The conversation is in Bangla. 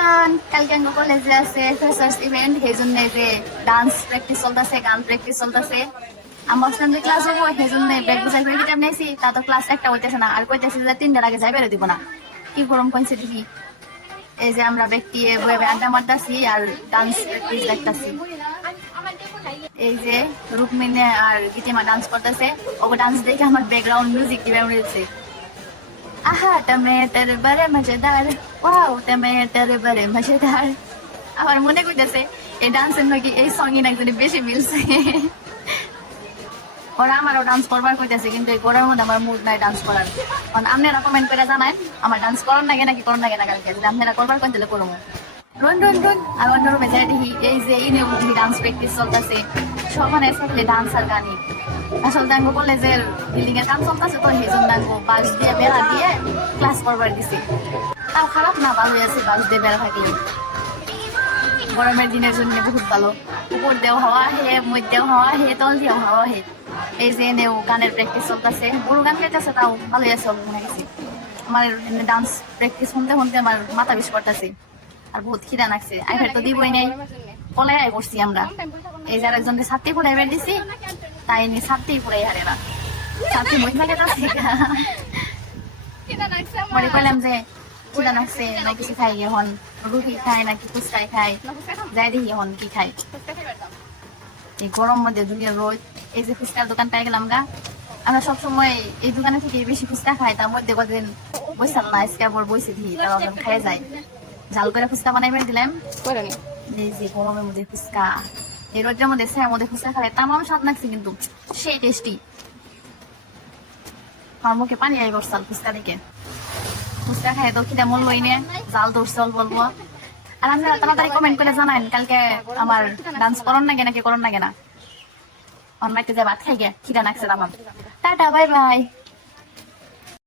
এভরিওয়ান, কালকে আমার কলেজে আছে ফ্রেশার্স ইভেন্ট, সেই জন্য যে ডান্স প্র্যাকটিস চলতেছে, গান প্র্যাকটিস চলতেছে। আমার সামনে ক্লাস হবো, সেই জন্য ব্যাগ গুছাই করে কিতাব নিয়েছি। তা তো ক্লাস একটা হইতেছে না, আর কইতেছে যে 3টার আগে যাই বেরো দিব না। কি গরম কইছে দেখি। এই যে আমরা ব্যক্তি বয়ে আড্ডা মারতাছি আর ডান্স প্র্যাকটিস দেখতাছি। এই যে রুকমিনে আর গীতিমা ডান্স করতেছে, ওকে ডান্স দেখে আমার ব্যাকগ্রাউন্ড মিউজিক দিবে উঠেছে। আহা টমেটোর বারে মজাদার, ওয়াও টমেটোর বারে মজাদার। আমার মনে কইতেছে এই ডান্সের নাকি এই সঙ্গে নাকি বেশি মিলছে। ওরা আমারও ডান্স করবার কইতেছে, কিন্তু এই গরমের মধ্যে আমার মুড নাই ডান্স করার। কারণ আপনারা কমেন্ট করে জানান আমার ডান্স করার লাগে নাকি করুন লাগে না। কালকে যদি আপনারা করবার কোন দিলে করবো। রন রন রন আর অন্য রুমে যাই দেখি এই যে ইনে উঠি ডান্স প্র্যাকটিস চলতেছে, সবাই সাথে ডান্স আর গানি। আসলে আঙ্গো কলেজের বিল্ডিং এর কাম চলতেছে, তো সেই জন্য আঙ্গো বাস দিয়ে বেড়া দিয়ে ক্লাস করবার দিছি। তাও খারাপ না, ভালোই আছে বাস দিয়ে বেড়া থাকলে। গরমের দিনের জন্য বহুত ভালো। উপর দেও হাওয়া হে, মধ্যেও হাওয়া হে, তল দিয়েও হাওয়া হে। এই যে এনেও গানের প্র্যাকটিস চলতেছে, বড় গান গাইতেছে, তাও ভালোই আছে মনে গেছে। আমার ডান্স প্র্যাকটিস শুনতে শুনতে আমার মাথা বিষ করতেছে আর বহুত খিদা লাগছে। আইফের তো দিবই নাই, পলাই আই করছি আমরা। এই যে আরেকজনকে ছাত্রী পুরাই বের দিছি, তাই নিয়ে ছাত্রী পুরাই হারে না, ছাত্রী বই থাকে তো পরে কইলাম যে খিদা লাগছে না কিছু খাই এখন, রুটি খাই নাকি ফুচকাই খাই, যাই দেখি এখন কি খাই। এই গরম মধ্যে দুনিয়া রোদ। এই যে ফুচকার দোকান পাই গেলাম গা। আমরা সবসময় এই দোকানে থেকে বেশি ফুচকা খাই, তার মধ্যে কদিন বসলাম না, আজকে আবার বসে দিই, তারা খাই যায়। ঝাল করে ফুচকা বানাই বের দিলাম। এই যে গরমের মধ্যে ফুচকা, এই রোদের মধ্যে স্যার মধ্যে ফুচকা খাই তামাম স্বাদ লাগছে, কিন্তু সেই টেস্টি। আমার মুখে পানি আই বসতাল ফুচকা দেখে। ফুচকা খাই তো খিদা মন লই নে, জাল ধরছে বলবো। আর আপনারা তাড়াতাড়ি কমেন্ট করে জানান কালকে আমার ডান্স করন না নাকি করন না কেনা। আমার মাইতে যে ভাত খাই গে খিদা লাগছে আমার। Tata bye bye.